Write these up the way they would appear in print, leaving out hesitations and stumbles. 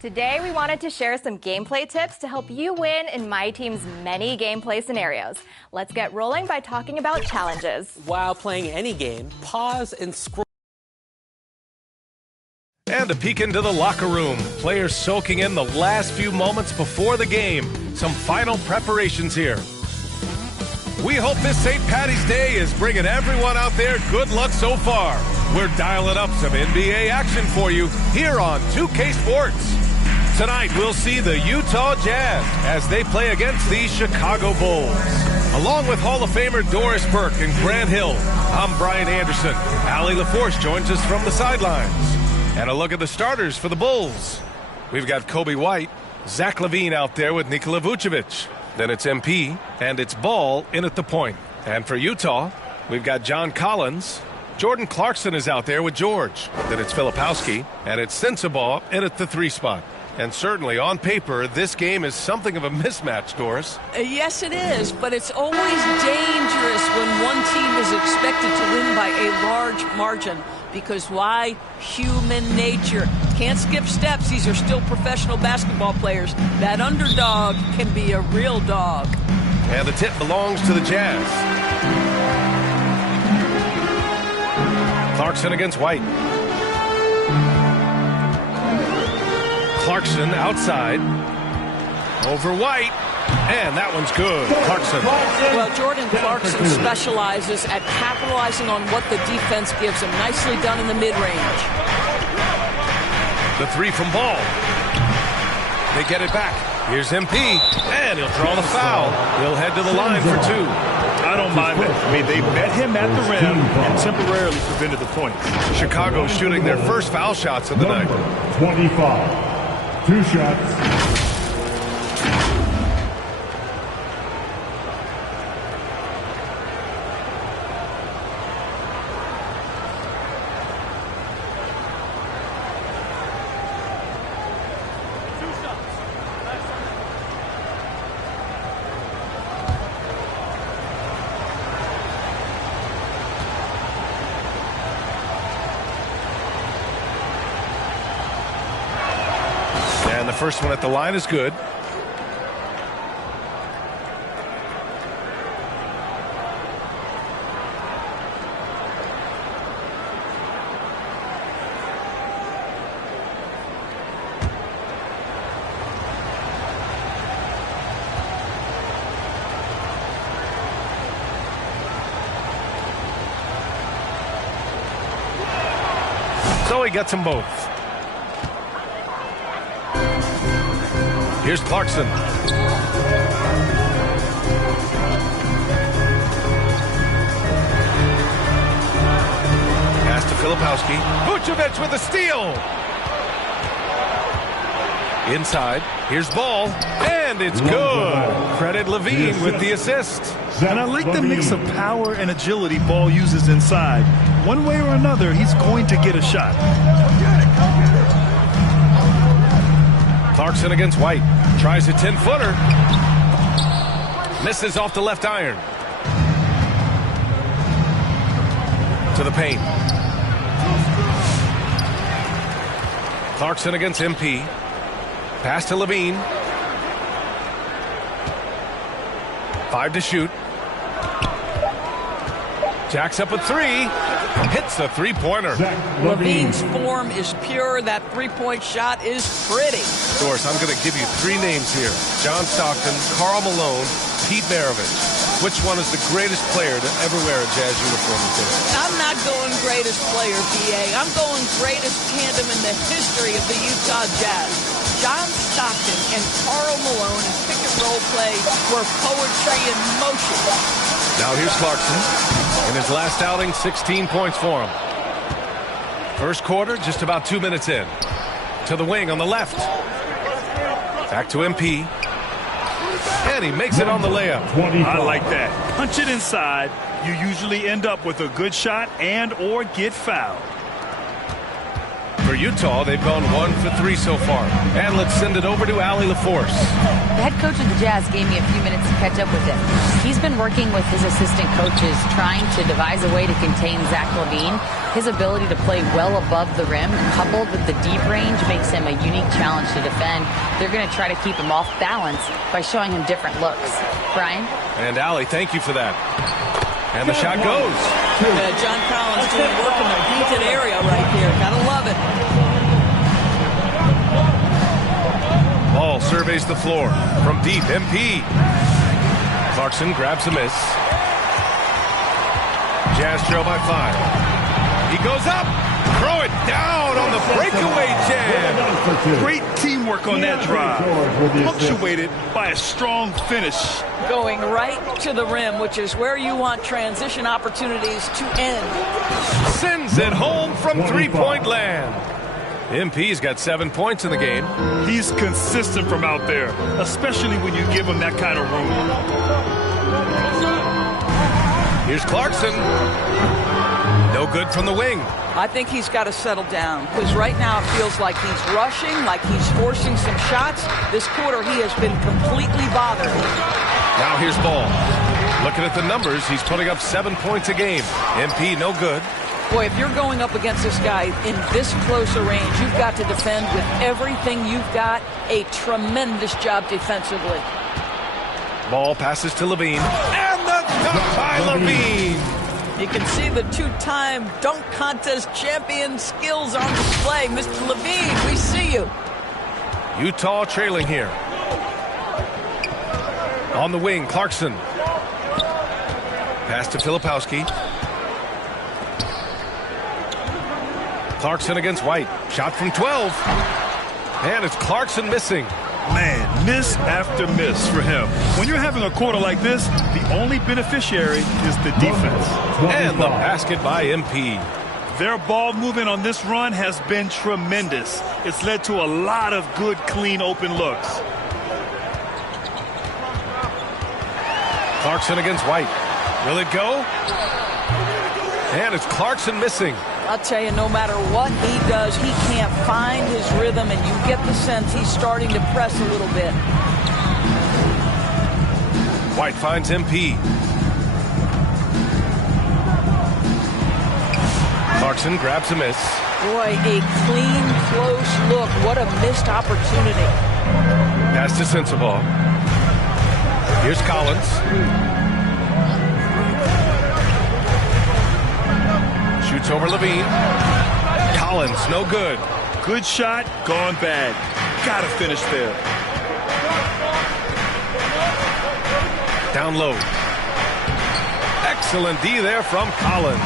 Today, we wanted to share some gameplay tips to help you win in my team's many gameplay scenarios. Let's get rolling by talking about challenges. While playing any game, pause and scroll. And a peek into the locker room. Players soaking in the last few moments before the game. Some final preparations here. We hope this St. Paddy's Day is bringing everyone out there good luck so far. We're dialing up some NBA action for you here on 2K Sports. Tonight, we'll see the Utah Jazz as they play against the Chicago Bulls. Along with Hall of Famer Doris Burke and Grant Hill, I'm Brian Anderson. Allie LaForce joins us from the sidelines. And a look at the starters for the Bulls. We've got Kobe White, Zach LaVine out there with Nikola Vucevic. Then it's MP, and it's Ball in at the point. And for Utah, we've got John Collins. Jordan Clarkson is out there with George. Then it's Filipowski, and it's Sensabaugh in at the 3 spot. And certainly, on paper, this game is something of a mismatch, Doris. Yes, it is, but it's always dangerous when one team is expected to win by a large margin. Because why? Human nature. Can't skip steps. These are still professional basketball players. That underdog can be a real dog. And the tip belongs to the Jazz. Clarkson against White. Clarkson outside. Over White. And that one's good. Clarkson. Well, Jordan Clarkson specializes at capitalizing on what the defense gives him. Nicely done in the mid-range. The 3 from Ball. They get it back. Here's MP. And he'll draw the foul. He'll head to the line for 2. I don't mind that. I mean, they met him at the rim and temporarily prevented the point. Chicago shooting their first foul shots of the night. 25. 2 shots. And the first one at the line is good. So he gets them both. Here's Clarkson. Pass to Filipowski. Vucevic with a steal. Inside. Here's Ball. And it's good. Credit LaVine with the assist. And I like the mix of power and agility Ball uses inside. One way or another, he's going to get a shot. Clarkson against White. Tries a 10-footer. Misses off the left iron. To the paint. Clarkson against MP. Pass to LaVine. 5 to shoot. Jacks up a 3. Hits the 3-pointer. LaVine's form is pure. That 3-point shot is pretty. Doris, I'm going to give you 3 names here. John Stockton, Karl Malone, Pete Maravich. Which one is the greatest player to ever wear a Jazz uniform? I'm not going greatest player, BA. I'm going greatest tandem in the history of the Utah Jazz. John Stockton and Karl Malone in pick-and-roll play were poetry in motion. Now here's Clarkson. In his last outing, 16 points for him. First quarter, just about 2 minutes in. To the wing on the left. Back to MP. And he makes it on the layup. I like that. Punch it inside. You usually end up with a good shot and or get fouled. For Utah, they've gone 1 for 3 so far. And let's send it over to Allie LaForce. The head coach of the Jazz gave me a few minutes to catch up with him. He's been working with his assistant coaches, trying to devise a way to contain Zach LaVine. His ability to play well above the rim, coupled with the deep range, makes him a unique challenge to defend. They're going to try to keep him off balance by showing him different looks. Brian? And Allie, thank you for that. And the shot goes. John Collins doing work in the painted area right there. Gotta love it. Ball surveys the floor from deep. MP. Clarkson grabs a miss. Jazz trail by 5. He goes up. Throw it down on the breakaway jam. Great teamwork on that drive. Punctuated by a strong finish. Going right to the rim, which is where you want transition opportunities to end. Sends it home from three-point land. MP's got 7 points in the game. He's consistent from out there, especially when you give him that kind of room. Here's Clarkson. No good from the wing. I think he's got to settle down, because right now it feels like he's rushing, like he's forcing some shots. This quarter he has been completely bothered. Now here's Ball. Looking at the numbers, he's putting up 7 points a game. MP no good. Boy, if you're going up against this guy in this close a range, you've got to defend with everything you've got. A tremendous job defensively. Ball passes to Levine. And the dunk by Levine. You can see the two-time dunk contest champion skills on display. Mr. Levine, we see you. Utah trailing here. On the wing, Clarkson. Pass to Filipowski. Clarkson against White. Shot from 12. And it's Clarkson missing. Man, miss after miss for him. When you're having a quarter like this, the only beneficiary is the defense. And the basket by MP. Their ball movement on this run has been tremendous. It's led to a lot of good, clean, open looks. Clarkson against White. Will it go? And it's Clarkson missing. I'll tell you, no matter what he does, he can't find his rhythm, and you get the sense he's starting to press a little bit. White finds MP. Clarkson grabs a miss. Boy, a clean, close look. What a missed opportunity. Pass to Sensabaugh. Here's Collins. Shoots over Levine. Collins, no good. Good shot, gone bad. Gotta finish there. Down low. Excellent D there from Collins.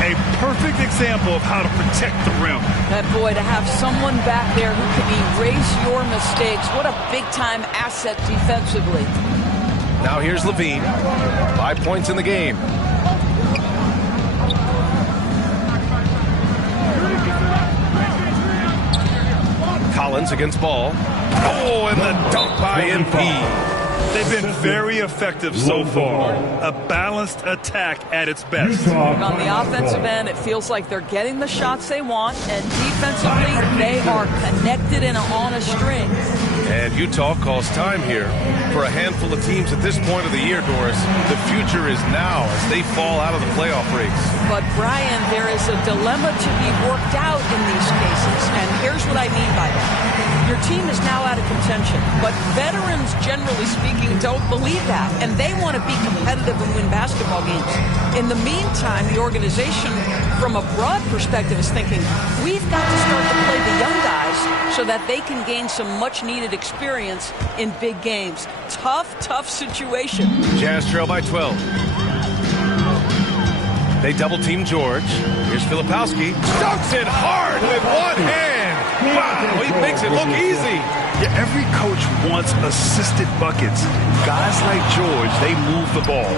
A perfect example of how to protect the rim. And boy, to have someone back there who can erase your mistakes. What a big-time asset defensively. Now here's Levine. 5 points in the game. Collins against Ball. Oh, and the dunk by MP. They've been very effective so far. A balanced attack at its best. On the offensive end, it feels like they're getting the shots they want, and defensively, they are connected and on a string. And Utah calls time here. For a handful of teams at this point of the year, Doris, the future is now as they fall out of the playoff race. But, Brian, there is a dilemma to be worked out in these cases, and here's what I mean by that. Your team is now out of contention, but veterans, generally speaking, don't believe that, and they want to be competitive and win basketball games. In the meantime, the organization, from a broad perspective, is thinking, we've got to start to play the young guys so that they can gain some much-needed experience in big games. Tough situation. Jazz trail by 12. They double-team George. Here's Filipowski. Dunks it hard with one hand. Wow, he makes it look easy. Yeah, every coach wants assisted buckets. Guys like George, they move the ball.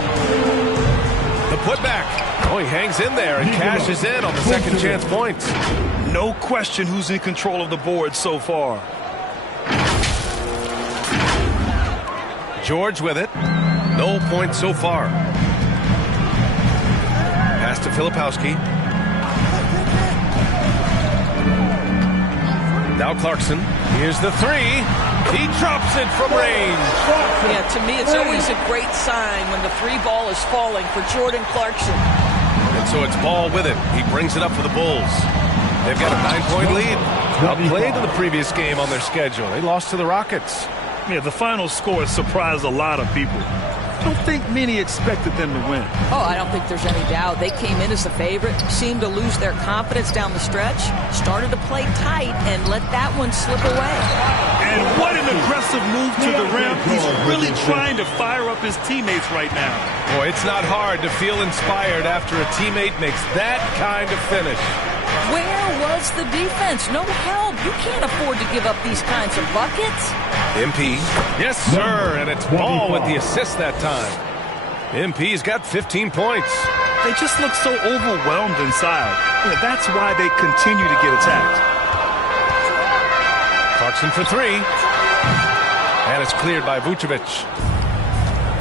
The putback. Oh, he hangs in there and cashes in on the second chance points. No question who's in control of the board so far. George with it. No points so far. Pass to Filipowski. Now Clarkson. Here's the three. He drops it from range. Yeah, to me, it's always a great sign when the three ball is falling for Jordan Clarkson. And so it's Ball with it. He brings it up for the Bulls. They've got a 9-point lead. Outplayed in the previous game on their schedule. They lost to the Rockets. Yeah, the final score surprised a lot of people. I don't think many expected them to win. Oh, I don't think there's any doubt. They came in as the favorite, seemed to lose their confidence down the stretch, started to play tight, and let that one slip away. And what an aggressive move to the rim. He's really trying to fire up his teammates right now. Boy, it's not hard to feel inspired after a teammate makes that kind of finish. Where was the defense? No help. You can't afford to give up these kinds of buckets. MP. Yes, sir. And it's Ball with the assist that time. MP's got 15 points. They just look so overwhelmed inside. Yeah, that's why they continue to get attacked. Clarkson for three. And it's cleared by Vucevic.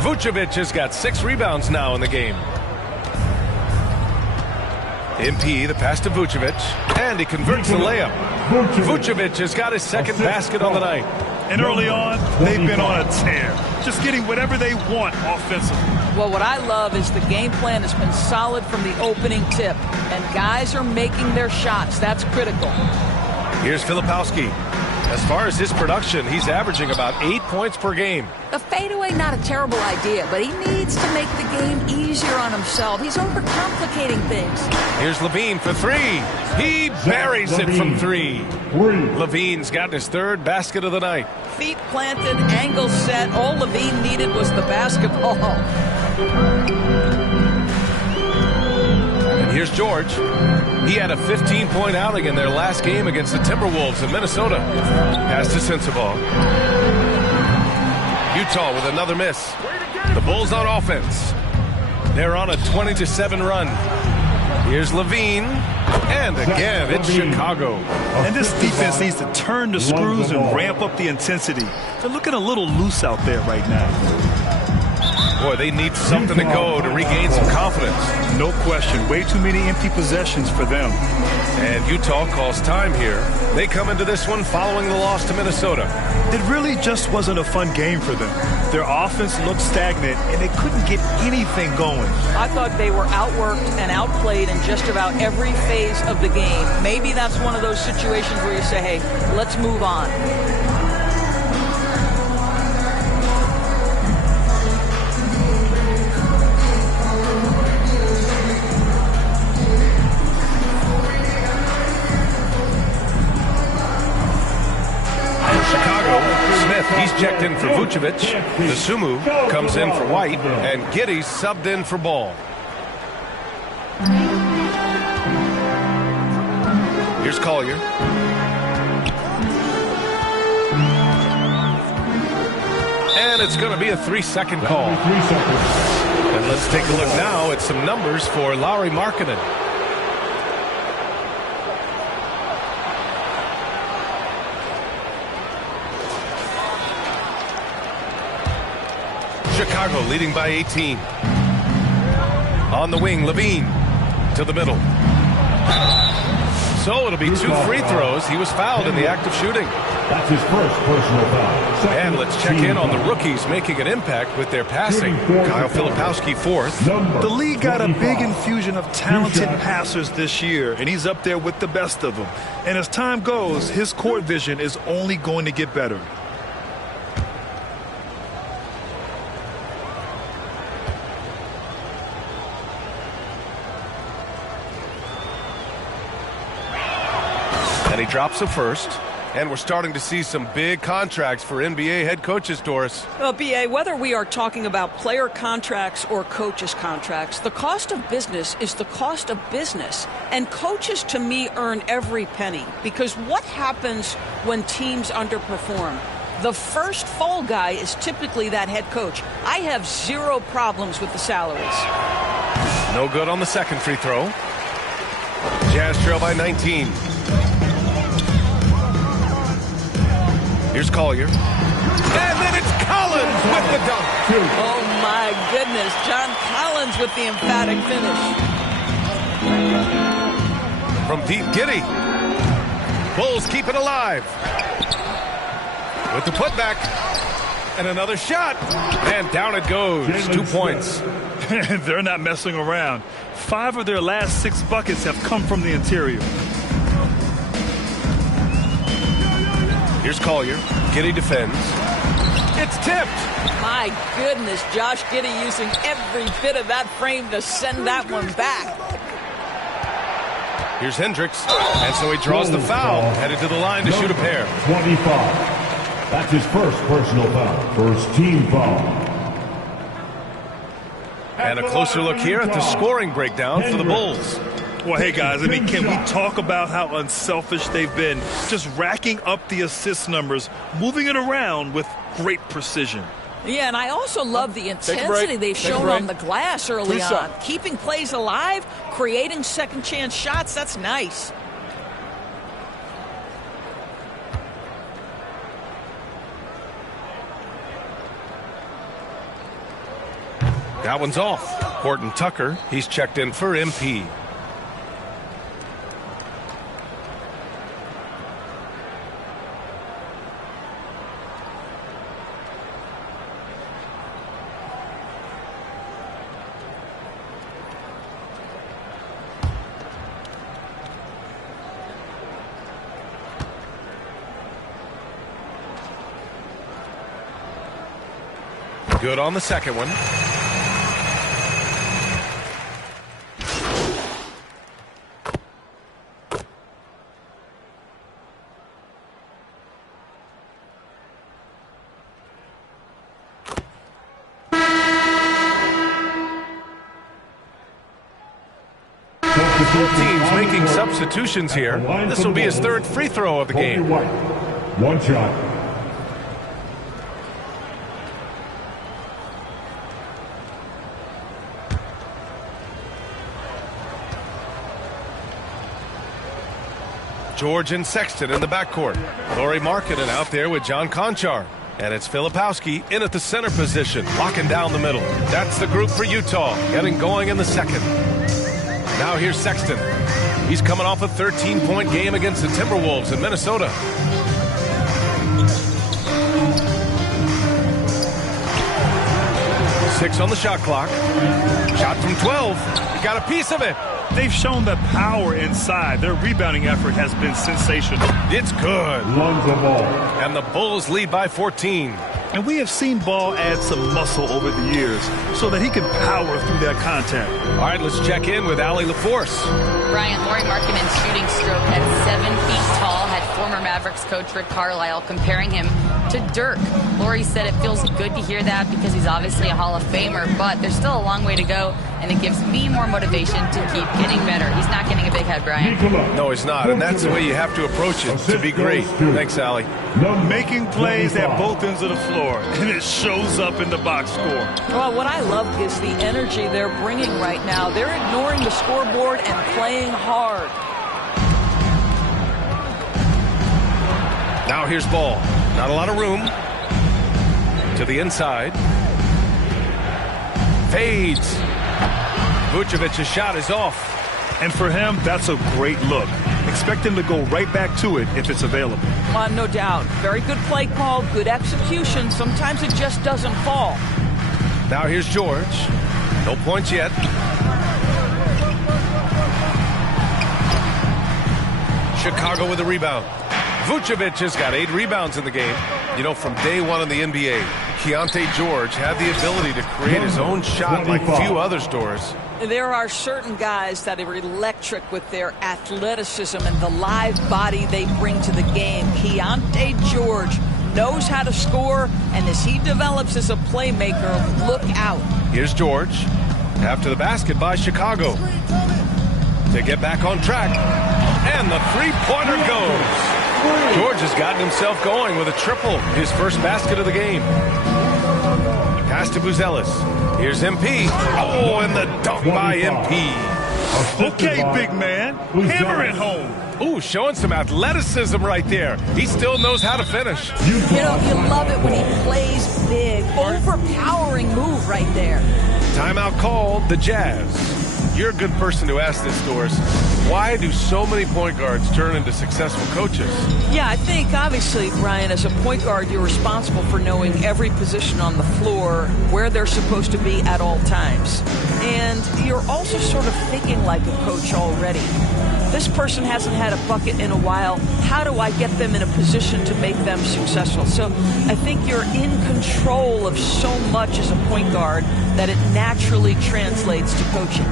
Vucevic has got 6 rebounds now in the game. MP, the pass to Vucevic, and he converts the layup. Vucevic has got his second basket on the night. And early on, they've been on a tear, just getting whatever they want offensively. Well, what I love is the game plan has been solid from the opening tip, and guys are making their shots. That's critical. Here's Filipowski. As far as his production, he's averaging about 8 points per game. A fadeaway, not a terrible idea, but he needs to make the game easier on himself. He's overcomplicating things. Here's Levine for three. He buries it from three. Levine's got his 3rd basket of the night. Feet planted, angle set. All Levine needed was the basketball. And here's George. He had a 15-point outing in their last game against the Timberwolves in Minnesota. Pass to Sensabaugh. Utah with another miss. The Bulls on offense. They're on a 20-7 run. Here's Levine. And again, it's Chicago. And this defense needs to turn the screws and ramp up the intensity. They're looking a little loose out there right now. Boy, they need something to go to regain some confidence. No question. Way too many empty possessions for them. And Utah calls time here. They come into this one following the loss to Minnesota. It really just wasn't a fun game for them. Their offense looked stagnant, and they couldn't get anything going. I thought they were outworked and outplayed in just about every phase of the game. Maybe that's one of those situations where you say, hey, let's move on. He's checked in for Vucevic. Nasumu comes in for White, and Giddey's subbed in for Ball. Here's Collier. And it's going to be a 3-second call. And let's take a look now at some numbers for Lauri Markkanen. Chicago leading by 18. On the wing, Levine to the middle. So it'll be 2 free throws. He was fouled in the act of shooting. That's his first personal foul. And let's check in on the rookies making an impact with their passing. Kyle Filipowski 4th. The league got a big infusion of talented passers this year, and he's up there with the best of them. And as time goes, his court vision is only going to get better. And he drops a first. And we're starting to see some big contracts for NBA head coaches, Doris. Well, B.A., whether we are talking about player contracts or coaches' contracts, the cost of business is the cost of business. And coaches, to me, earn every penny. Because what happens when teams underperform? The first fall guy is typically that head coach. I have 0 problems with the salaries. No good on the second free throw. Jazz trail by 19. Here's Collier. And then it's Collins with the dunk. Oh, my goodness. John Collins with the emphatic finish. From deep, Giddey. Bulls keep it alive. With the putback. And another shot. And down it goes. 2 points. They're not messing around. 5 of their last 6 buckets have come from the interior. Here's Collier. Giddey defends. It's tipped. My goodness, Josh Giddey using every bit of that frame to send that one back. Here's Hendricks. And so he draws the foul. Headed to the line to shoot a pair. 25. That's his first personal foul. First team foul. And a closer look here at the scoring breakdown for the Bulls. Well, hey, guys, I mean, can we talk about how unselfish they've been? Just racking up the assist numbers, moving it around with great precision. Yeah, and I also love the intensity they've shown on the glass early on. Keeping plays alive, creating second-chance shots, that's nice. That one's off. Horton Tucker, he's checked in for MP. Good on the second one. Both teams making substitutions here. This will be his third free throw of the game. One shot. George and Sexton in the backcourt. Lauri Markkanen out there with John Konchar. And it's Filipowski in at the center position, locking down the middle. That's the group for Utah, getting going in the second. Now here's Sexton. He's coming off a 13-point game against the Timberwolves in Minnesota. Six on the shot clock. Shot from 12. He got a piece of it. They've shown the power inside. Their rebounding effort has been sensational. It's good. Runs the ball. And the Bulls lead by 14. And we have seen Ball add some muscle over the years so that he can power through that contact. All right, let's check in with Allie LaForce. Bryant, Lauri Markkanen's shooting stroke at 7 feet tall had former Mavericks coach Rick Carlisle comparing him to Dirk. Lauri said it feels good to hear that because he's obviously a Hall of Famer, but there's still a long way to go, and it gives me more motivation to keep getting better. He's not getting a big head, Brian. No, he's not, and that's the way you have to approach it to be great. Thanks, Allie. Making plays at both ends of the floor, and it shows up in the box score. Well, what I love is the energy they're bringing right now. They're ignoring the scoreboard and playing hard. Now here's Ball. Not a lot of room. To the inside. Fades. Vucevic's shot is off. And for him, that's a great look. Expect him to go right back to it if it's available. No doubt. Very good play call, good execution. Sometimes it just doesn't fall. Now here's George. No points yet. Chicago with a rebound. Vucevic has got 8 rebounds in the game. You know, from day one in the NBA, Keontae George had the ability to create his own shot like few other stores. There are certain guys that are electric with their athleticism and the live body they bring to the game. Keontae George knows how to score, and as he develops as a playmaker, look out. Here's George. After the basket by Chicago. To get back on track. And the three-pointer goes. George has gotten himself going with a triple, his first basket of the game. Pass to Buzelis. Here's MP. Oh, and the dunk by MP. Okay, big man. Hammer it home. Ooh, showing some athleticism right there. He still knows how to finish. You know, you love it when he plays big. Overpowering move right there. Timeout called, the Jazz. You're a good person to ask this, Doris. Why do so many point guards turn into successful coaches? Yeah, I think, obviously, Brian, as a point guard, you're responsible for knowing every position on the floor, where they're supposed to be at all times. And you're also sort of thinking like a coach already. This person hasn't had a bucket in a while. How do I get them in a position to make them successful? So I think you're in control of so much as a point guard that it naturally translates to coaching.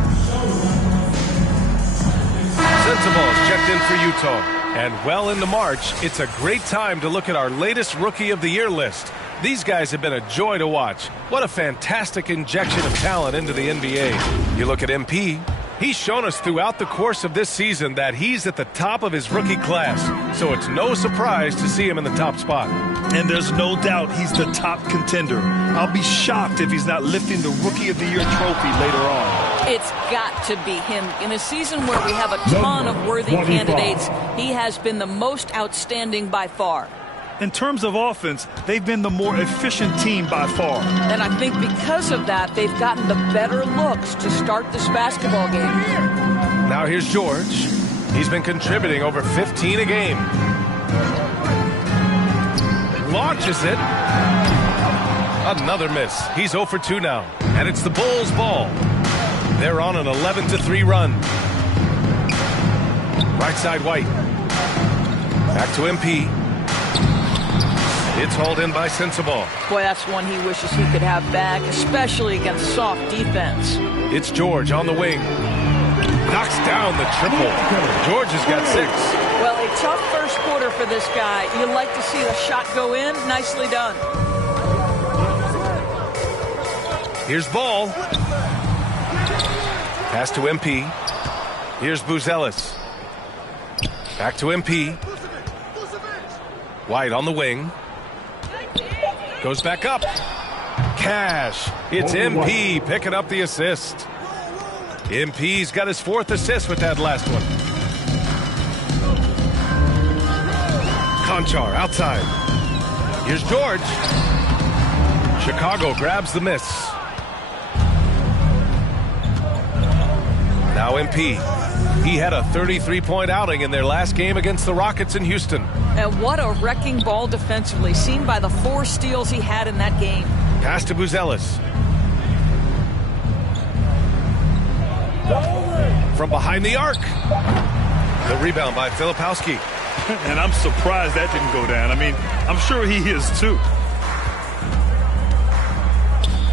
Sensible's checked in for Utah. And well into March, it's a great time to look at our latest Rookie of the Year list. These guys have been a joy to watch. What a fantastic injection of talent into the NBA. You look at MP. He's shown us throughout the course of this season that he's at the top of his rookie class, so it's no surprise to see him in the top spot. And there's no doubt he's the top contender. I'll be shocked if he's not lifting the Rookie of the Year trophy later on. It's got to be him. In a season where we have a ton of worthy candidates, he has been the most outstanding by far. In terms of offense, they've been the more efficient team by far. And I think because of that, they've gotten the better looks to start this basketball game. Now here's George. He's been contributing over 15 a game. Launches it. Another miss. He's 0 for 2 now. And it's the Bulls' ball. They're on an 11-3 run. Right side White. Back to MP. It's hauled in by Sensible. Boy, that's one he wishes he could have back, especially against soft defense. It's George on the wing. Knocks down the triple. George has got 6. Well, a tough first quarter for this guy. You'd like to see the shot go in. Nicely done. Here's Ball. Pass to MP. Here's Buzelis. Back to MP. White on the wing. Goes back up. Cash. It's MP picking up the assist. MP's got his 4th assist with that last one. Conchar outside. Here's George. Chicago grabs the miss. Now MP. He had a 33-point outing in their last game against the Rockets in Houston. And what a wrecking ball defensively, seen by the 4 steals he had in that game. Pass to Buzelis. From behind the arc. The rebound by Filipowski. And I'm surprised that didn't go down. I mean, I'm sure he is too.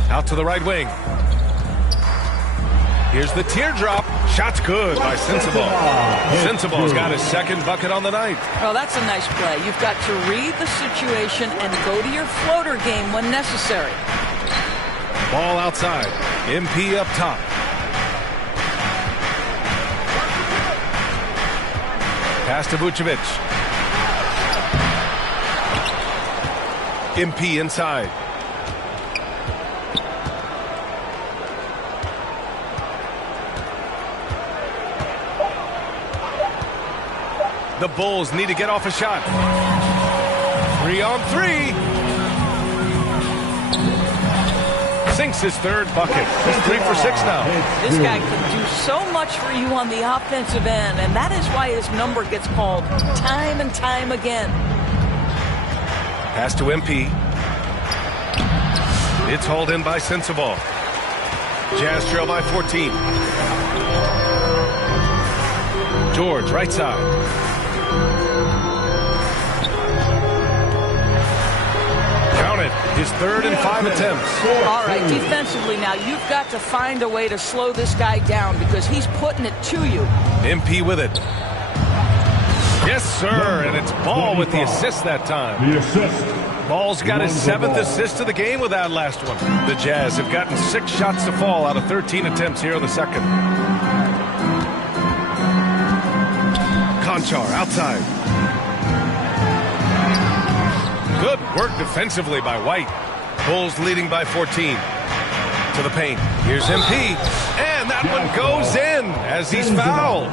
Out to the right wing. Here's the teardrop. Shot's good by Sensible. Sensible's got his 2nd bucket on the night. Well, that's a nice play. You've got to read the situation and go to your floater game when necessary. Ball outside. MP up top. Pass to Vucevic. MP inside. The Bulls need to get off a shot. 3 on 3. Sinks his 3rd bucket. He's 3 for 6 now. This guy can do so much for you on the offensive end, and that is why his number gets called time and time again. Pass to MP. It's hauled in by Sensible. Jazz trail by 14. George, right side. Count it. His 3rd and 5 attempts. All right, defensively now, you've got to find a way to slow this guy down because he's putting it to you. MP with it. Yes, sir, and it's Ball with the assist that time. The assist. Ball's got his 7th assist of the game with that last one. The Jazz have gotten 6 shots to fall out of 13 attempts here in the 2nd. Conchar outside. Good work defensively by White. Bulls leading by 14. To the paint. Here's MP. And that one goes in as he's fouled.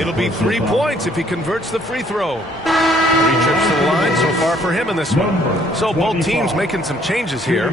It'll be 3 points if he converts the free throw. 3 trips to the line so far for him in this one. So both teams making some changes here.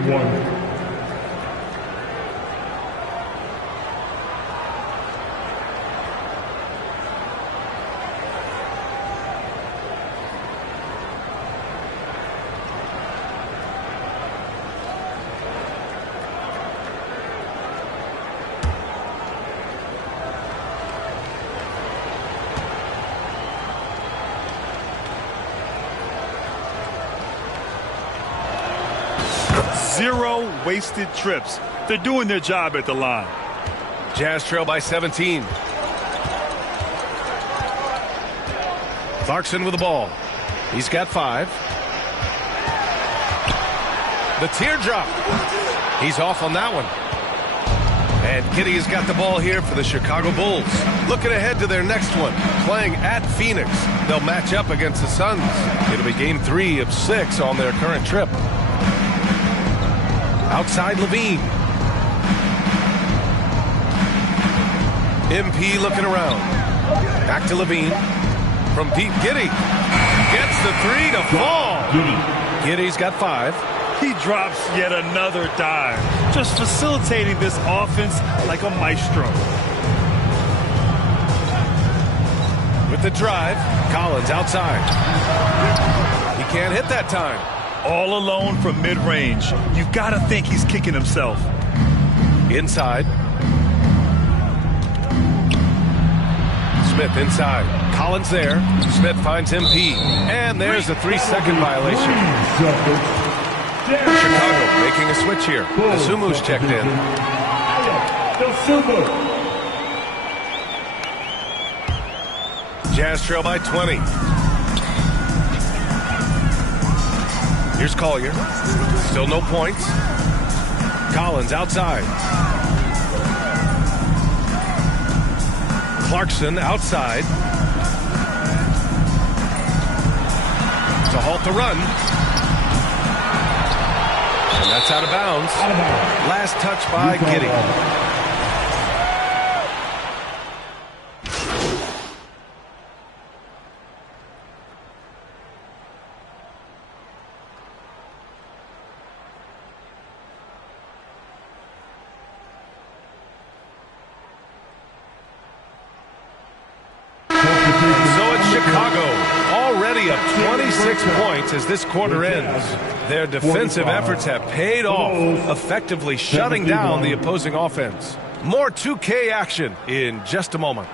0 wasted trips. They're doing their job at the line. Jazz trail by 17. Clarkson with the ball. He's got 5. The teardrop. He's off on that one. And Giddey has got the ball here for the Chicago Bulls. Looking ahead to their next one, playing at Phoenix. They'll match up against the Suns. It'll be game 3 of 6 on their current trip. Outside Levine. MP looking around. Back to Levine. From deep, Giddey. Gets the 3 to fall. Giddey's got 5. He drops yet another dive, just facilitating this offense like a maestro. With the drive, Collins outside. He can't hit that time. All alone from mid-range. You've got to think he's kicking himself. Inside. Smith inside. Collins there. Smith finds MP. And there's a 3-second violation. Chicago making a switch here. Asumu's checked in. Jazz trail by 20. Here's Collier. Still no points. Collins outside. Clarkson outside. To halt the run. And that's out of bounds. Last touch by Giddey. So it's Chicago, already up 26 points as this quarter ends. Their defensive efforts have paid off, effectively shutting down the opposing offense. More 2K action in just a moment.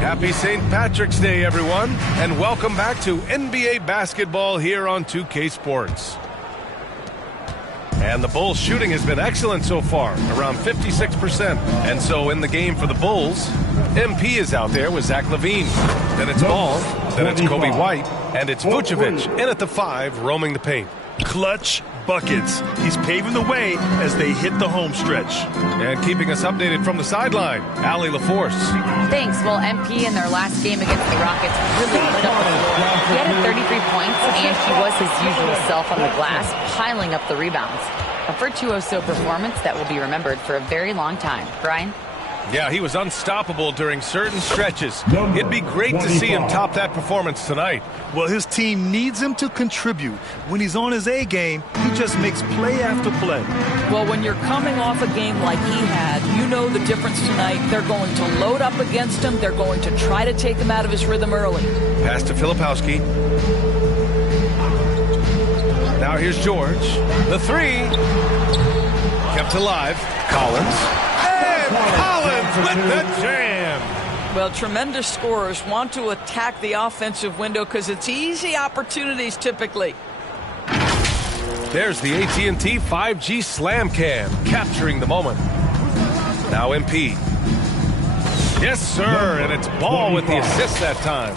Happy St. Patrick's Day, everyone, and welcome back to NBA basketball here on 2K Sports. And the Bulls' shooting has been excellent so far, around 56%. And so in the game for the Bulls, MP is out there with Zach LaVine. Then it's Ball, then it's Kobe White, and it's Vucevic in at the 5, roaming the paint. Clutch buckets. He's paving the way as they hit the home stretch. And keeping us updated from the sideline, Allie LaForce. Thanks. Well, MP in their last game against the Rockets really lit up the floor. He had 33 points, and he was his usual self on the glass, piling up the rebounds. A virtuoso performance that will be remembered for a very long time. Brian? Yeah, he was unstoppable during certain stretches. It'd be great to see him top that performance tonight. Well, his team needs him to contribute. When he's on his A game, he just makes play after play. Well, when you're coming off a game like he had, you know the difference tonight. They're going to load up against him. They're going to try to take him out of his rhythm early. Pass to Filipowski. Now here's George. The 3. Kept alive. Collins. Collins with the jam. Well, tremendous scorers want to attack the offensive window because it's easy opportunities typically. There's the AT&T 5G Slam Cam, capturing the moment. Now MP. Yes, sir, and it's Ball with the assist that time.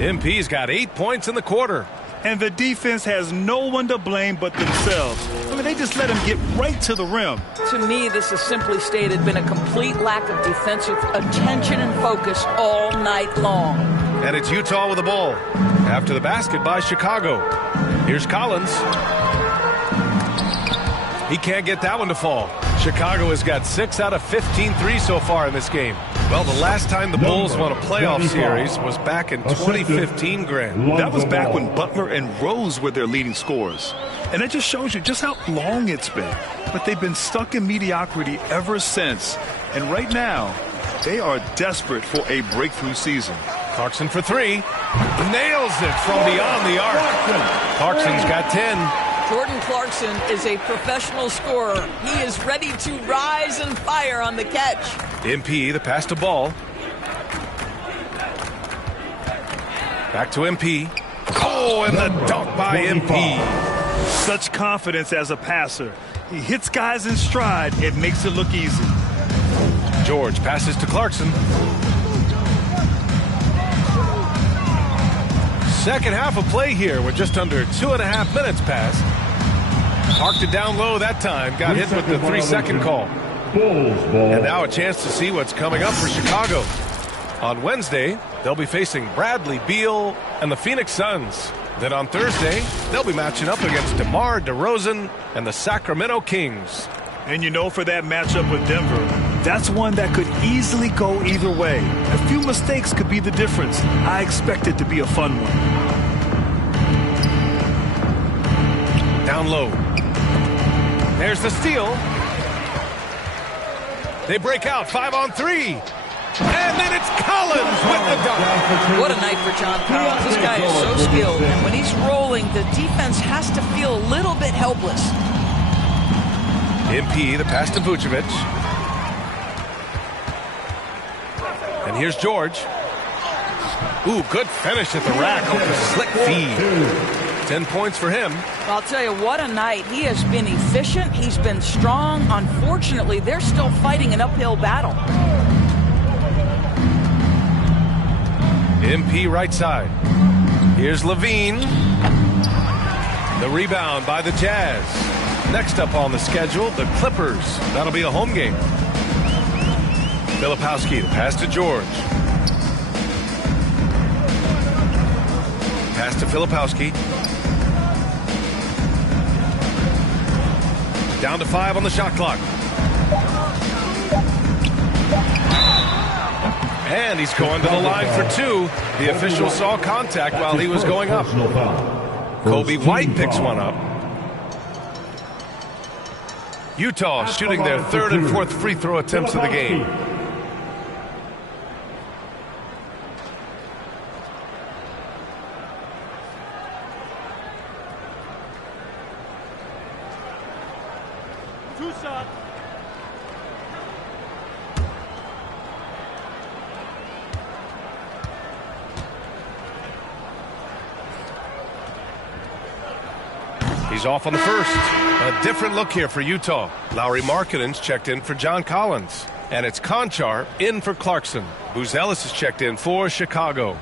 MP's got 8 points in the quarter. And the defense has no one to blame but themselves. I mean, they just let him get right to the rim. To me, this is simply stated been a complete lack of defensive attention and focus all night long. And it's Utah with the ball. After the basket by Chicago. Here's Collins. He can't get that one to fall. Chicago has got 6 out of 15 threes so far in this game. Well, the last time the Bulls won a playoff series was back in 2015, Grant. That was back when Butler and Rose were their leading scorers. And it just shows you just how long it's been. But they've been stuck in mediocrity ever since. And right now, they are desperate for a breakthrough season. Clarkson for 3. Nails it from beyond the arc. Clarkson's got 10. Jordan Clarkson is a professional scorer. He is ready to rise and fire on the catch. MP, the pass to Ball. Back to MP. Oh, and the dunk by MP. Such confidence as a passer. He hits guys in stride. It makes it look easy. George passes to Clarkson. Second half of play here with just under 2.5 minutes passed. Parked it down low that time. Got hit with the 3-second call. And now a chance to see what's coming up for Chicago. On Wednesday, they'll be facing Bradley Beal and the Phoenix Suns. Then on Thursday, they'll be matching up against DeMar DeRozan and the Sacramento Kings. And you know, for that matchup with Denver, that's one that could easily go either way. A few mistakes could be the difference. I expect it to be a fun one. Down low. There's the steal. They break out 5 on 3. And then it's Collins with the dunk. What a night for John Collins. This guy is so skilled. And when he's rolling, the defense has to feel a little bit helpless. MP, the pass to Vucevic. And here's George. Ooh, good finish at the rack off the slick feed. 10 points for him. I'll tell you, what a night. He has been efficient. He's been strong. Unfortunately, they're still fighting an uphill battle. MP right side. Here's Levine. The rebound by the Jazz. Next up on the schedule, the Clippers. That'll be a home game. Filipowski, the pass to George. Pass to Filipowski. Down to 5 on the shot clock. And he's going to the line for 2. The official saw contact while he was going up. Kobe White picks one up. Utah shooting their 3rd and 4th free throw attempts of the game. He's off on the first. A different look here for Utah. Lauri Markkanen's checked in for John Collins. And it's Conchar in for Clarkson. Buzelis is checked in for Chicago.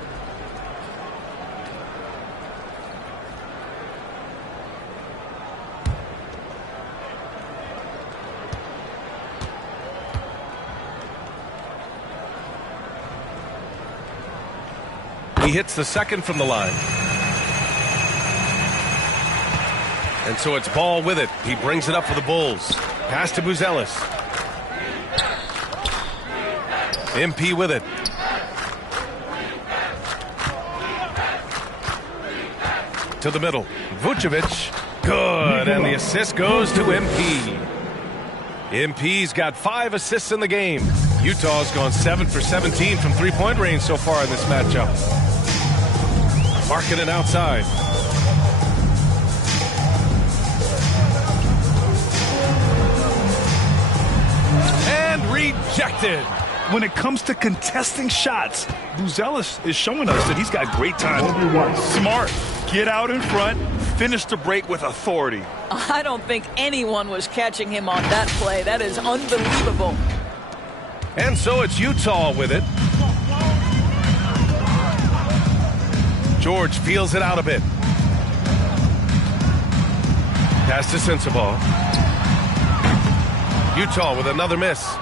He hits the second from the line. And so it's Ball with it. He brings it up for the Bulls. Pass to Buzelis. MP with it. To the middle. Vucevic. Good. And the assist goes to MP. MP's got 5 assists in the game. Utah's gone 7 for 17 from three-point range so far in this matchup. Markkanen outside. Rejected. When it comes to contesting shots, Buzelis is showing us that he's got great timing. Smart. Get out in front. Finish the break with authority. I don't think anyone was catching him on that play. That is unbelievable. And so it's Utah with it. George feels it out a bit. Pass to Sensabaugh. Utah with another miss.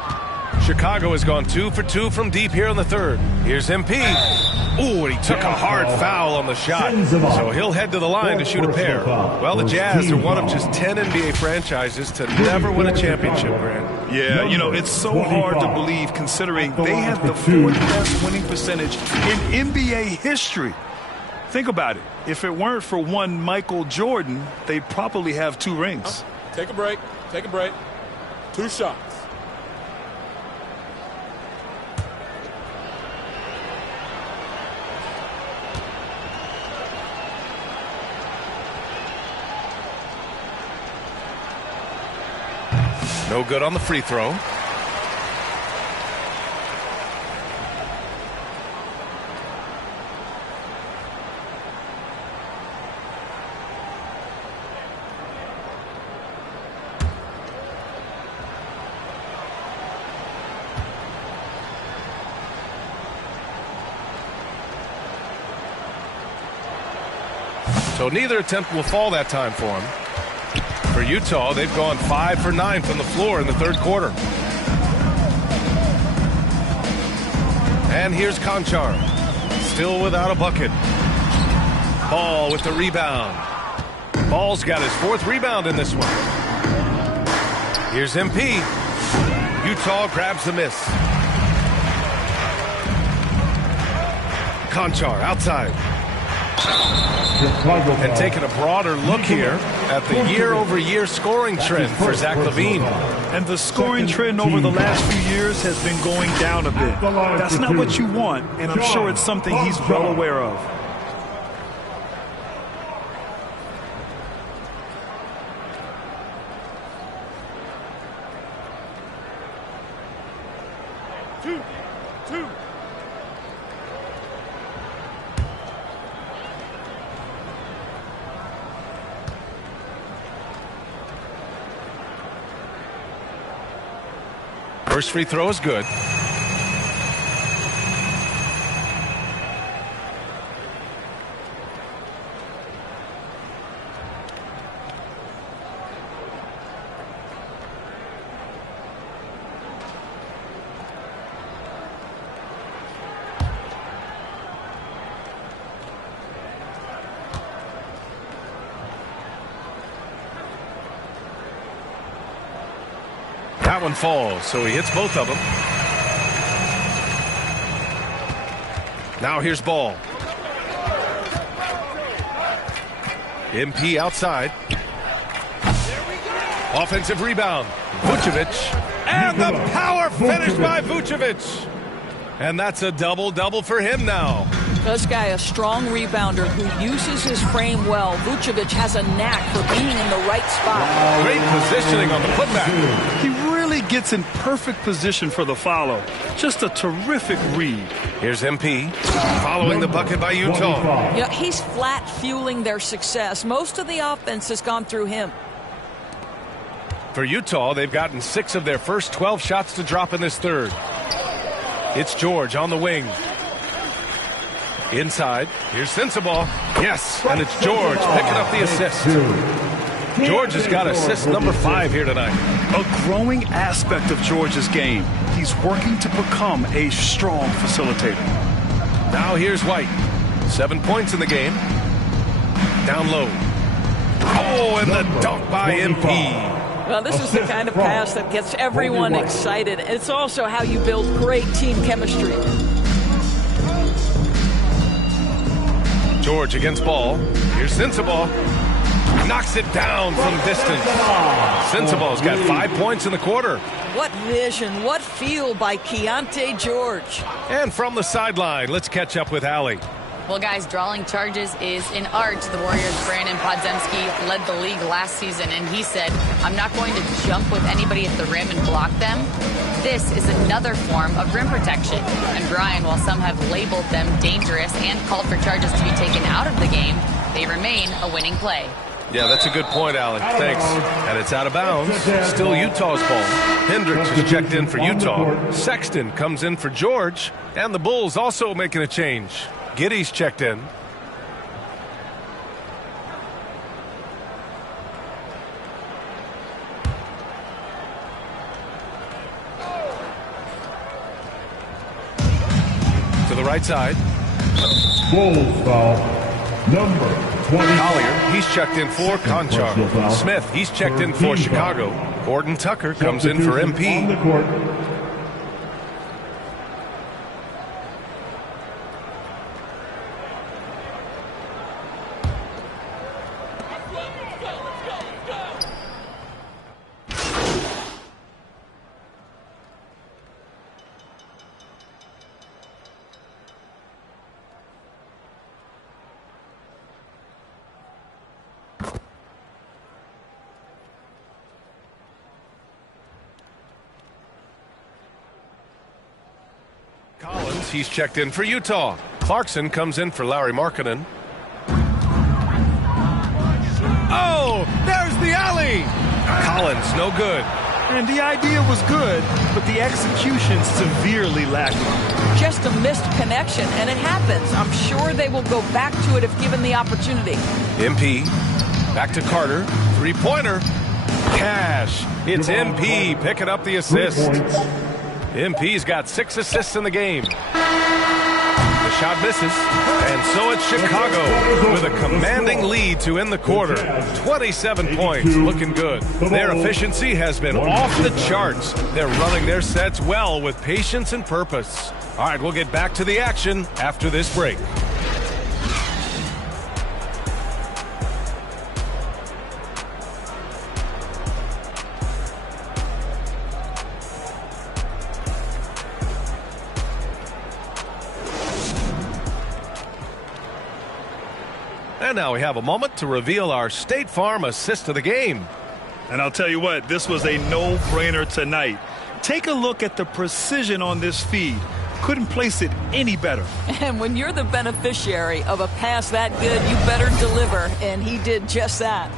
Chicago has gone 2 for 2 from deep here in the third. Here's MP. Ooh, and he took a hard foul on the shot. So he'll head to the line to shoot a pair. Well, the Jazz are one of just 10 NBA franchises to never win a championship, Grant. Yeah, you know, it's so hard to believe considering they have the fourth best winning percentage in NBA history. Think about it. If it weren't for one Michael Jordan, they'd probably have 2 rings. Take a break. Take a break. 2 shots. No good on the free throw. So neither attempt will fall that time for him. For Utah, they've gone 5 for 9 from the floor in the third quarter. And here's Conchar, still without a bucket. Ball with the rebound. Ball's got his 4th rebound in this one. Here's MP. Utah grabs the miss. Conchar outside. And taking a broader look here at the year-over-year scoring trend for Zach LaVine. And the scoring trend over the last few years has been going down a bit. That's not what you want, and I'm sure it's something he's well aware of. First free throw is good. That one falls, so he hits both of them. Now here's Ball. MP outside. Offensive rebound. Vucevic. And the power finish by Vucevic. And that's a double-double for him now. This guy, a strong rebounder who uses his frame well. Vucevic has a knack for being in the right spot. Great positioning on the putback. He really gets in perfect position for the follow. Just a terrific read. Here's MP following the bucket by Utah. Yeah, he's flat fueling their success. Most of the offense has gone through him. For Utah, they've gotten 6 of their first 12 shots to drop in this third. It's George on the wing. Inside, here's Sensabaugh. Yes, and it's George picking up the assist. George has got assist number 5 here tonight. A growing aspect of George's game. He's working to become a strong facilitator. Now here's White. 7 points in the game. Down low. Oh, and the dunk by MP. Well, this is the kind of pass that gets everyone excited. It's also how you build great team chemistry. George against Ball. Here's Sensabaugh. Knocks it down from distance. Sensabaugh's got 5 points in the quarter. What vision, what feel by Keontae George. And from the sideline, let's catch up with Allie. Well, guys, drawing charges is an art. The Warriors' Brandon Podziemski led the league last season, and he said, I'm not going to jump with anybody at the rim and block them. This is another form of rim protection. And Brian, while some have labeled them dangerous and called for charges to be taken out of the game, they remain a winning play. Yeah, that's a good point, Allen. Thanks. And it's out of bounds. Still Utah's ball. Hendricks is checked in for Utah. Sexton comes in for George. And the Bulls also making a change. Giddey's checked in. To the right side. Bulls foul. Number 20. Collier, he's checked in for Conchar. Smith, he's checked in for Chicago. Gordon Tucker comes in for MP. On the court. Collins, he's checked in for Utah. Clarkson comes in for Larry Markkinen. Oh, there's the alley. Collins, no good. And the idea was good, but the execution severely lacking. Just a missed connection, and it happens. I'm sure they will go back to it if given the opportunity. MP, back to Carter. Three-pointer. Cash. It's MP picking up the assist. MP's got 6 assists in the game. The shot misses, and so it's Chicago with a commanding lead to end the quarter. 27 points, looking good. Their efficiency has been off the charts. They're running their sets well with patience and purpose. All right, we'll get back to the action after this break. And now we have a moment to reveal our State Farm assist of the game. And I'll tell you what, this was a no-brainer tonight. Take a look at the precision on this feed. Couldn't place it any better. And when you're the beneficiary of a pass that good, you better deliver, and he did just that.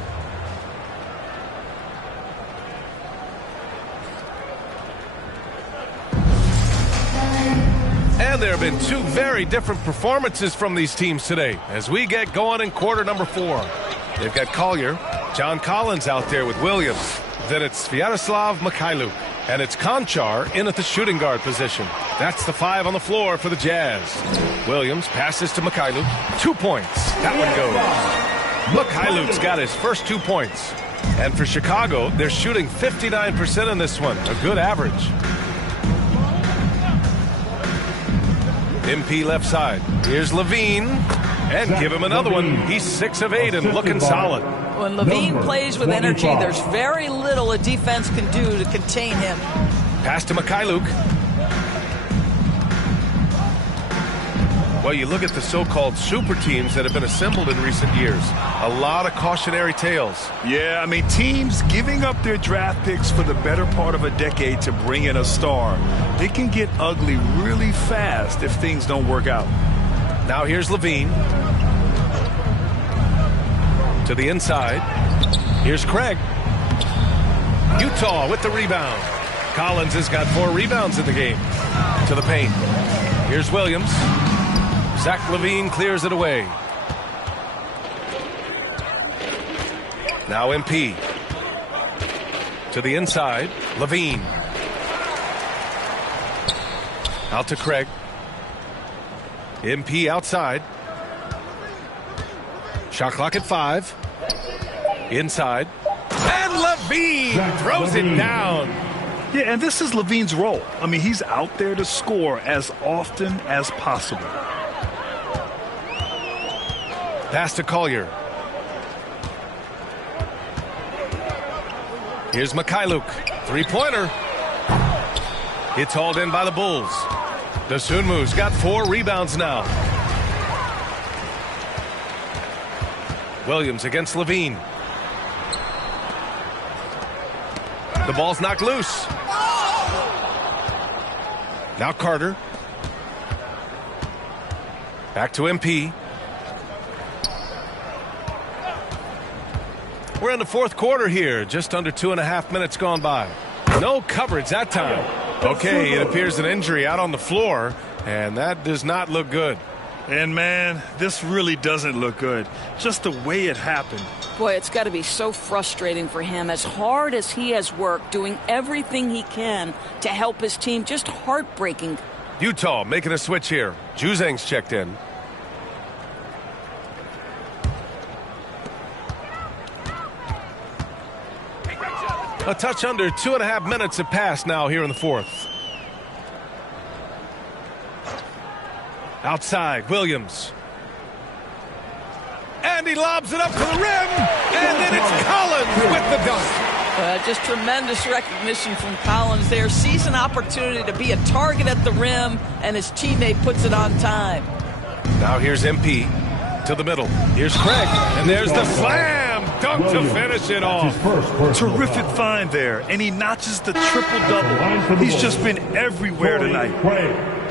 And there have been 2 very different performances from these teams today as we get going in quarter number 4. They've got Collier, John Collins out there with Williams. Then it's Sviatoslav Mikhailuk, and it's Conchar in at the shooting guard position. That's the 5 on the floor for the Jazz. Williams passes to Mikhailuk. 2 points. That one goes. Mikhailuk's got his first 2 points. And for Chicago, they're shooting 59% in this one, a good average. MP left side. Here's Levine. And give him another one. He's 6 of 8 and looking solid. When Levine plays with energy, there's very little a defense can do to contain him. Pass to Mikhailuk. Well, you look at the so-called super teams that have been assembled in recent years. A lot of cautionary tales. Yeah, I mean, teams giving up their draft picks for the better part of a decade to bring in a star. It can get ugly really fast if things don't work out. Now here's Levine. To the inside. Here's Craig. Utah with the rebound. Collins has got 4 rebounds in the game. To the paint. Here's Williams. Zach Levine clears it away. Now MP. To the inside. Levine. Out to Craig. MP outside. Shot clock at 5. Inside. And Levine throws it down. Yeah, and this is Levine's role. I mean, he's out there to score as often as possible. Pass to Collier. Here's Mikhailuk. 3-pointer. It's hauled in by the Bulls. Dosunmu's got 4 rebounds now. Williams against Levine. The ball's knocked loose. Now Carter. Back to MP. We're in the 4th quarter here. Just under 2.5 minutes gone by. No coverage that time. Okay, it appears an injury out on the floor, and that does not look good. And, man, this really doesn't look good. Just the way it happened. Boy, it's got to be so frustrating for him. As hard as he has worked, doing everything he can to help his team, just heartbreaking. Utah making a switch here. Juzang's checked in. A touch under 2.5 minutes have passed now here in the fourth. Outside, Williams. And he lobs it up to the rim. And then it's Collins with the dunk. Just tremendous recognition from Collins there. Sees an opportunity to be a target at the rim, and his teammate puts it on time. Now here's MP to the middle. Here's Craig. And there's the slam dunk to finish it off. Terrific find there. And he notches the triple-double. He's just been everywhere tonight.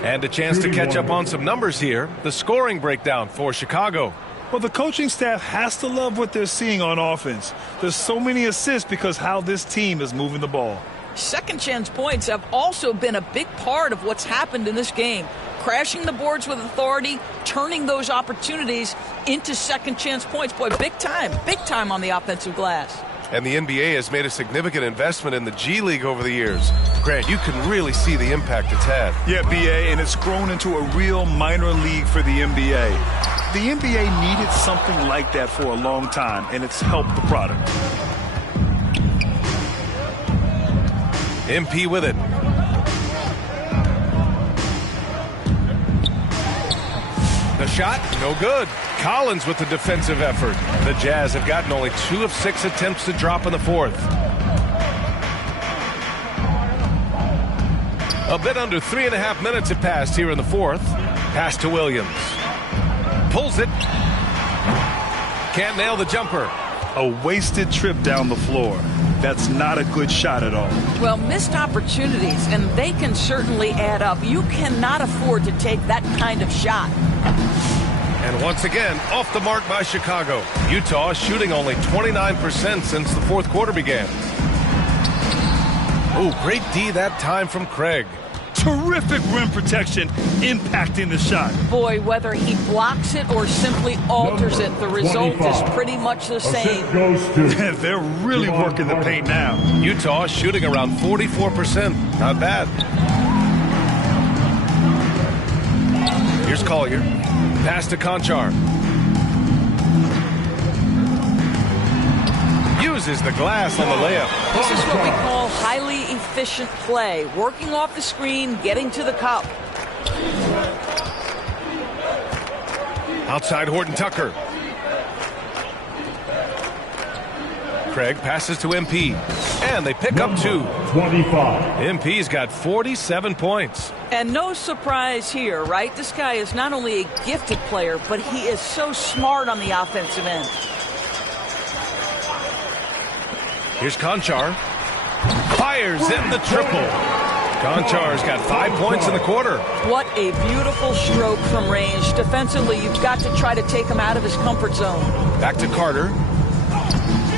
And a chance to catch up on some numbers here. The scoring breakdown for Chicago. Well, the coaching staff has to love what they're seeing on offense. There's so many assists because how this team is moving the ball. Second chance points have also been a big part of what's happened in this game. Crashing the boards with authority, turning those opportunities into second chance points. Boy, big time on the offensive glass. And the NBA has made a significant investment in the G League over the years. Grant, you can really see the impact it's had. Yeah, BA, and it's grown into a real minor league for the NBA. The NBA needed something like that for a long time, and it's helped the product. MP with it. The shot, no good. Collins with the defensive effort. The Jazz have gotten only 2 of 6 attempts to drop in the fourth. A bit under 3.5 minutes have passed here in the fourth. Pass to Williams. Pulls it. Can't nail the jumper. A wasted trip down the floor. That's not a good shot at all. Well, missed opportunities, and they can certainly add up. You cannot afford to take that kind of shot. And once again, off the mark by Chicago. Utah shooting only 29% since the fourth quarter began. Oh, great D that time from Craig. Terrific rim protection, impacting the shot. Boy, whether he blocks it or simply alters it, the result is pretty much the same. They're really working the paint now. Utah shooting around 44%. Not bad. Here's Collier. Pass to Conchar. Uses the glass on the layup. This is what we call highly efficient play. Working off the screen, getting to the cup. Outside Horton Tucker. Craig passes to MP. And they pick up 2. 25. MP's got 47 points. And no surprise here, right? This guy is not only a gifted player, but he is so smart on the offensive end. Here's Conchar. Fires in the triple. Conchar's got 5 points in the quarter. What a beautiful stroke from range. Defensively, you've got to try to take him out of his comfort zone. Back to Carter.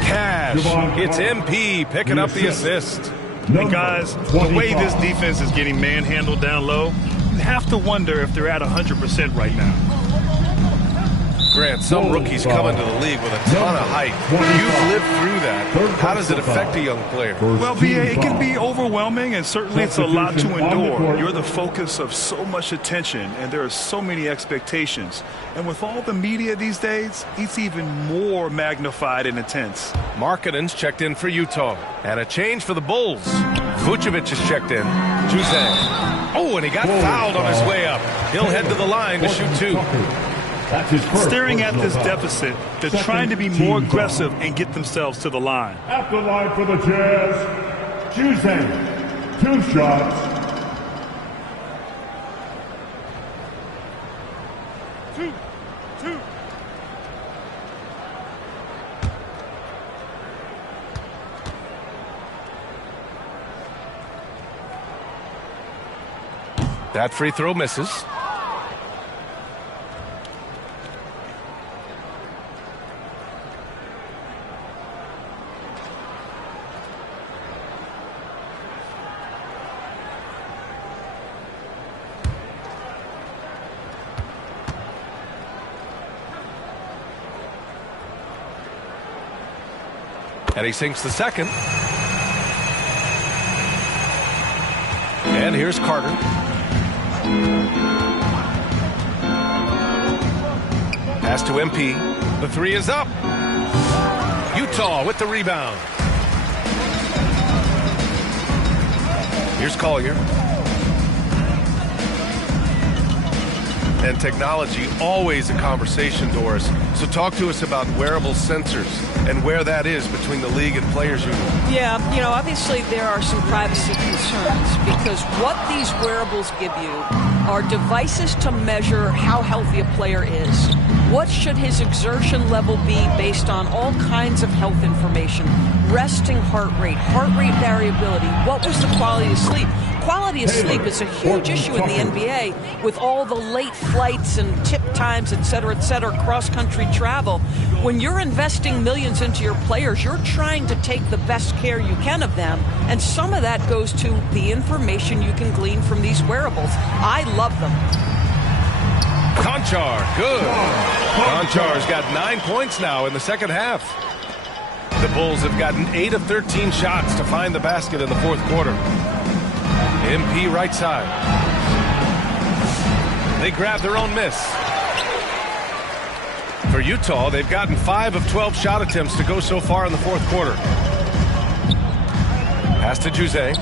Cash. It's MP picking up the assist. And guys, the way this defense is getting manhandled down low, you have to wonder if they're at 100% right now. Grant, some rookies come into the league with a ton of height. You've lived through that. How does it affect a young player? Well, BA, it can be overwhelming, and certainly it's a lot to endure. You're the focus of so much attention, and there are so many expectations. And with all the media these days, it's even more magnified and intense. Markkanen's checked in for Utah. And a change for the Bulls. Vucevic is checked in. Juzang. Oh, and he got fouled on his way up. He'll head to the line to shoot 2. Staring at this deficit, they're trying to be more aggressive and get themselves to the line. At the line for the Jazz, Juzang. 2 shots. 2. That free throw misses. And he sinks the second. And here's Carter. Pass to MP. The 3 is up. Utah with the rebound. Here's Collier. And technology, always a conversation, Doris. So talk to us about wearable sensors and where that is between the league and players union. Yeah, obviously there are some privacy concerns because what these wearables give you are devices to measure how healthy a player is. What should his exertion level be based on all kinds of health information? Resting heart rate variability. What was the quality of sleep? Quality of sleep is a huge issue in the NBA with all the late flights and tip times, et cetera, cross-country travel. When you're investing millions into your players, you're trying to take the best care you can of them, and some of that goes to the information you can glean from these wearables. I love them. Conchar, good. Conchar's got 9 points now in the second half. The Bulls have gotten 8 of 13 shots to find the basket in the fourth quarter. MP right side. They grab their own miss. For Utah, they've gotten 5 of 12 shot attempts to go so far in the fourth quarter. Pass to Juzang.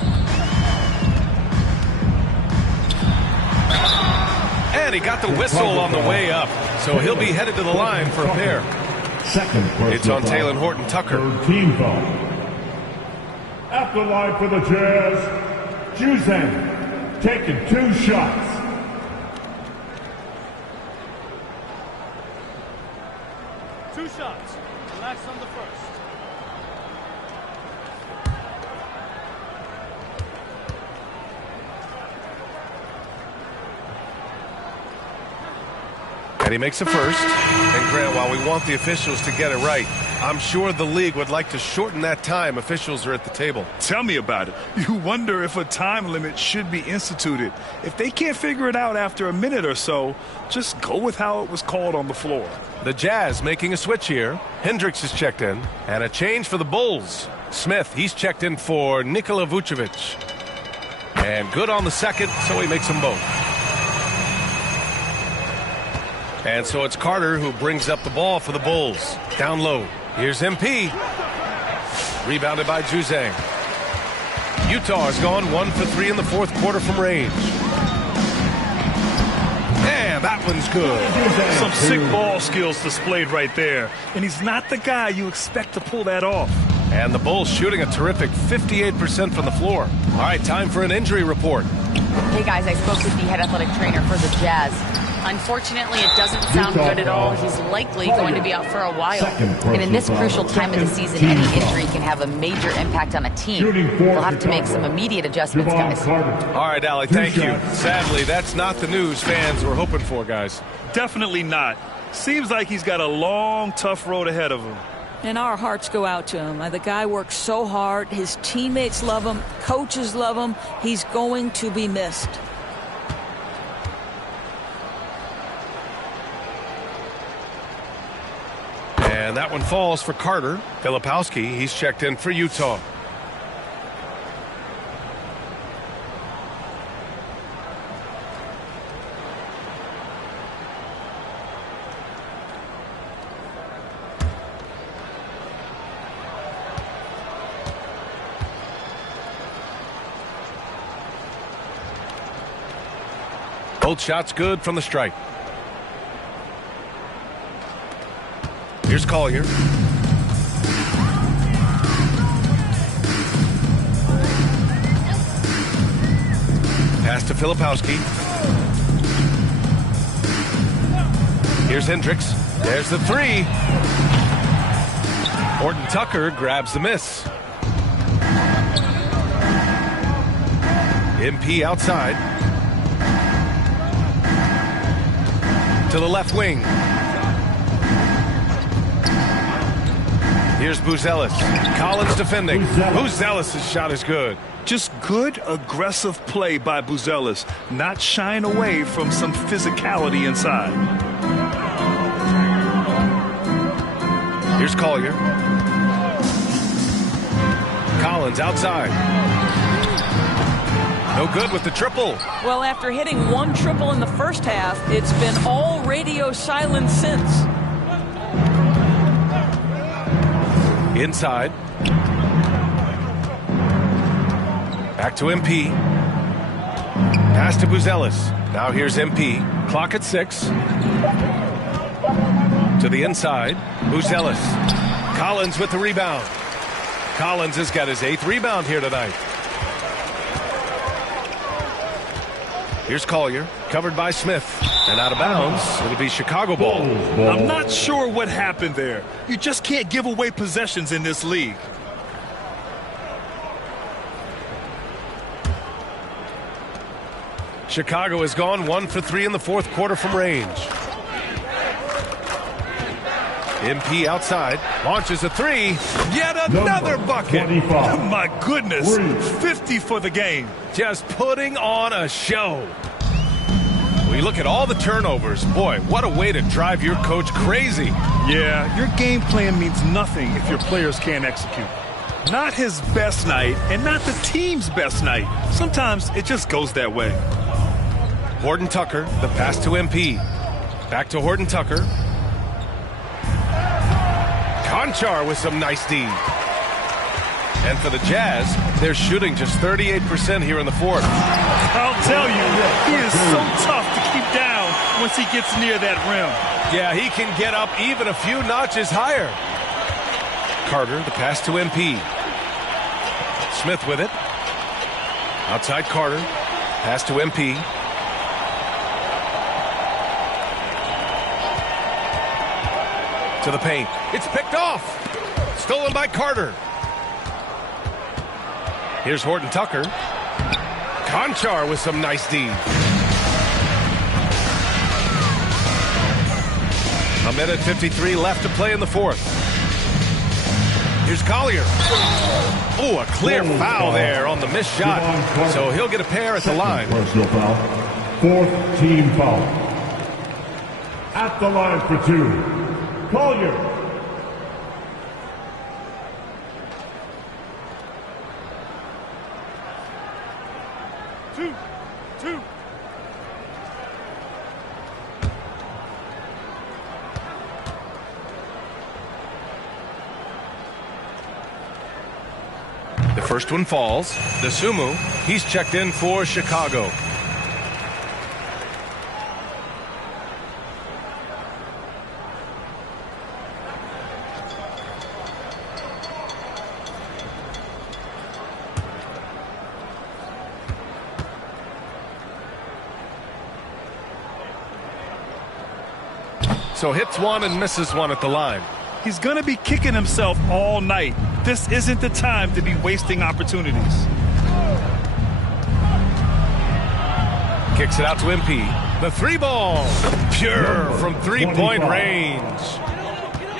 And he got the whistle on the way up, so he'll be headed to the line for a pair. It's on Taylor Horton Tucker. Team foul. At the line for the Jazz, Juzang, taking 2 shots. Two shots. Relax on the first. And he makes a first. And Grant, while we want the officials to get it right, I'm sure the league would like to shorten that time officials are at the table. Tell me about it. You wonder if a time limit should be instituted. If they can't figure it out after a minute or so, just go with how it was called on the floor. The Jazz making a switch here. Hendricks is checked in. And a change for the Bulls. Smith, he's checked in for Nikola Vucevic. And good on the second, so he makes them both. And so it's Carter who brings up the ball for the Bulls. Down low. Here's MP. Rebounded by Juzang. Utah has gone 1 for 3 in the fourth quarter from range. And that one's good. Some sick ball skills displayed right there. And he's not the guy you expect to pull that off. And the Bulls shooting a terrific 58% from the floor. All right, time for an injury report. Hey guys, I spoke with the head athletic trainer for the Jazz. Unfortunately, it doesn't sound good at all. He's likely going to be out for a while. And in this crucial time of the season, any injury can have a major impact on a team. We'll have to make some immediate adjustments, guys. All right, Allie, thank you. Sadly, that's not the news fans were hoping for, guys. Definitely not. Seems like he's got a long, tough road ahead of him. And our hearts go out to him. The guy works so hard. His teammates love him. Coaches love him. He's going to be missed. And that one falls for Carter. Filipowski, he's checked in for Utah. Both shots good from the stripe. Here's Collier. Pass to Filipowski. Here's Hendricks. There's the three. Horton Tucker grabs the miss. MP outside. To the left wing. Here's Buzelis. Collins defending. Buzelis' shot is good. Just good, aggressive play by Buzelis, not shying away from some physicality inside. Here's Collier. Collins outside. No good with the triple. Well, after hitting one triple in the first half, it's been all radio silence since. Inside. Back to MP. Pass to Buzelis. Now here's MP. Clock at 6. To the inside. Buzelis. Collins with the rebound. Collins has got his 8th rebound here tonight. Here's Collier. Covered by Smith. And out of bounds. It'll be Chicago ball. I'm not sure what happened there. You just can't give away possessions in this league. Chicago has gone 1 for 3 in the 4th quarter from range. MP outside, launches a 3. Yet another bucket. 25. My goodness, 50 for the game. Just putting on a show. We look at all the turnovers. Boy, what a way to drive your coach crazy. Yeah, your game plan means nothing if your players can't execute. Not his best night and not the team's best night. Sometimes it just goes that way. Horton Tucker, the pass to MP. Back to Horton Tucker. Conchar with some nice D. And for the Jazz, they're shooting just 38% here in the 4th. I'll tell you, he is so tough to keep down once he gets near that rim. Yeah, he can get up even a few notches higher. Carter, the pass to MP. Smith with it. Outside Carter. Pass to MP. To the paint. It's picked off. Stolen by Carter. Here's Horton Tucker. Conchar with some nice D. A minute 53 left to play in the 4th. Here's Collier. Oh, a clear foul there on the missed shot. So he'll get a pair at the line. Personal foul. 4th team foul. At the line for 2. Collier. Two. The first one falls. Desumu, he's checked in for Chicago. So hits one and misses one at the line. He's going to be kicking himself all night. This isn't the time to be wasting opportunities. Kicks it out to MP. The 3 ball. Pure from 3-point range.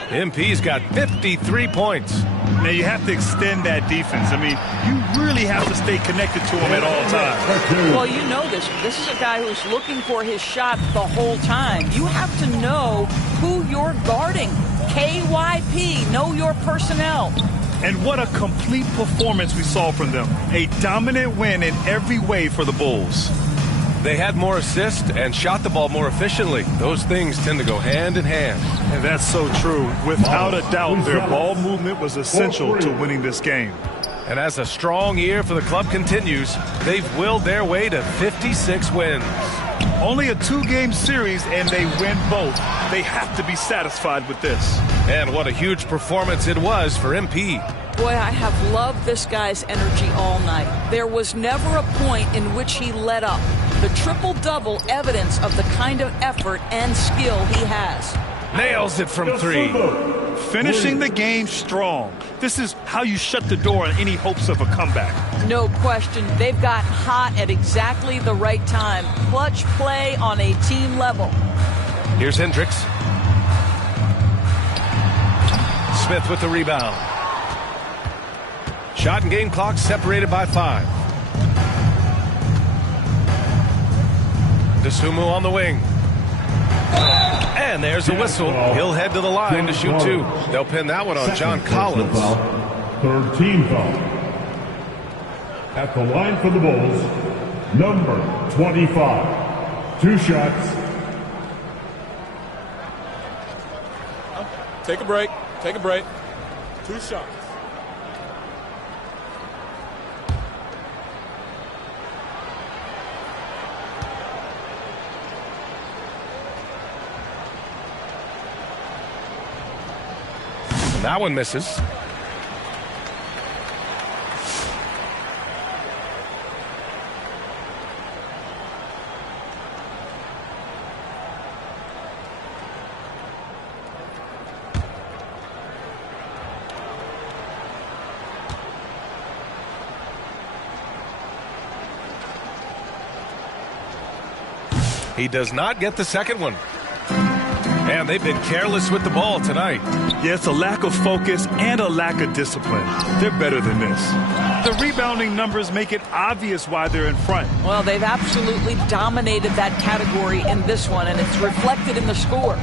MP's got 53 points. Now you have to extend that defense. I mean, you really have to stay connected to him at all times. Well, you know this. This is a guy who's looking for his shot the whole time. You have to know who you're guarding. KYP, know your personnel. And what a complete performance we saw from them. A dominant win in every way for the Bulls. They had more assists and shot the ball more efficiently. Those things tend to go hand in hand. And that's so true. Without a doubt, their ball movement was essential to winning this game. And as a strong year for the club continues, they've willed their way to 56 wins. Only a 2-game series, and they win both. They have to be satisfied with this. And what a huge performance it was for MP. Boy, I have loved this guy's energy all night. There was never a point in which he let up. The triple-double evidence of the kind of effort and skill he has. Nails it from 3. Finishing the game strong. This is how you shut the door on any hopes of a comeback. No question. They've got hot at exactly the right time. Clutch play on a team level. Here's Hendricks. Smith with the rebound. Shot and game clock separated by 5. Desumu on the wing. And there's a whistle. He'll head to the line to shoot 2. They'll pin that one on John Collins. 3rd team foul. At the line for the Bulls, number 25. 2 shots. Take a break. Take a break. 2 shots. That one misses. He does not get the second one. And they've been careless with the ball tonight. Yeah, it's a lack of focus and a lack of discipline. They're better than this. The rebounding numbers make it obvious why they're in front. Well, they've absolutely dominated that category in this one, and it's reflected in the score.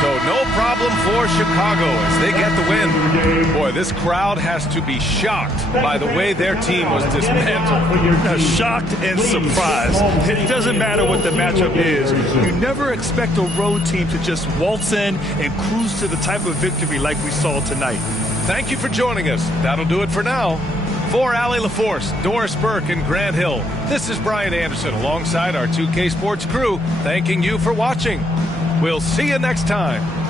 So no problem for Chicago as they get the win. Boy, this crowd has to be shocked by the way their team was dismantled. Shocked and surprised. It doesn't matter what the matchup is. You never expect a road team to just waltz in and cruise to the type of victory like we saw tonight. Thank you for joining us. That'll do it for now. For Allie LaForce, Doris Burke, and Grant Hill, this is Brian Anderson alongside our 2K Sports crew, thanking you for watching. We'll see you next time.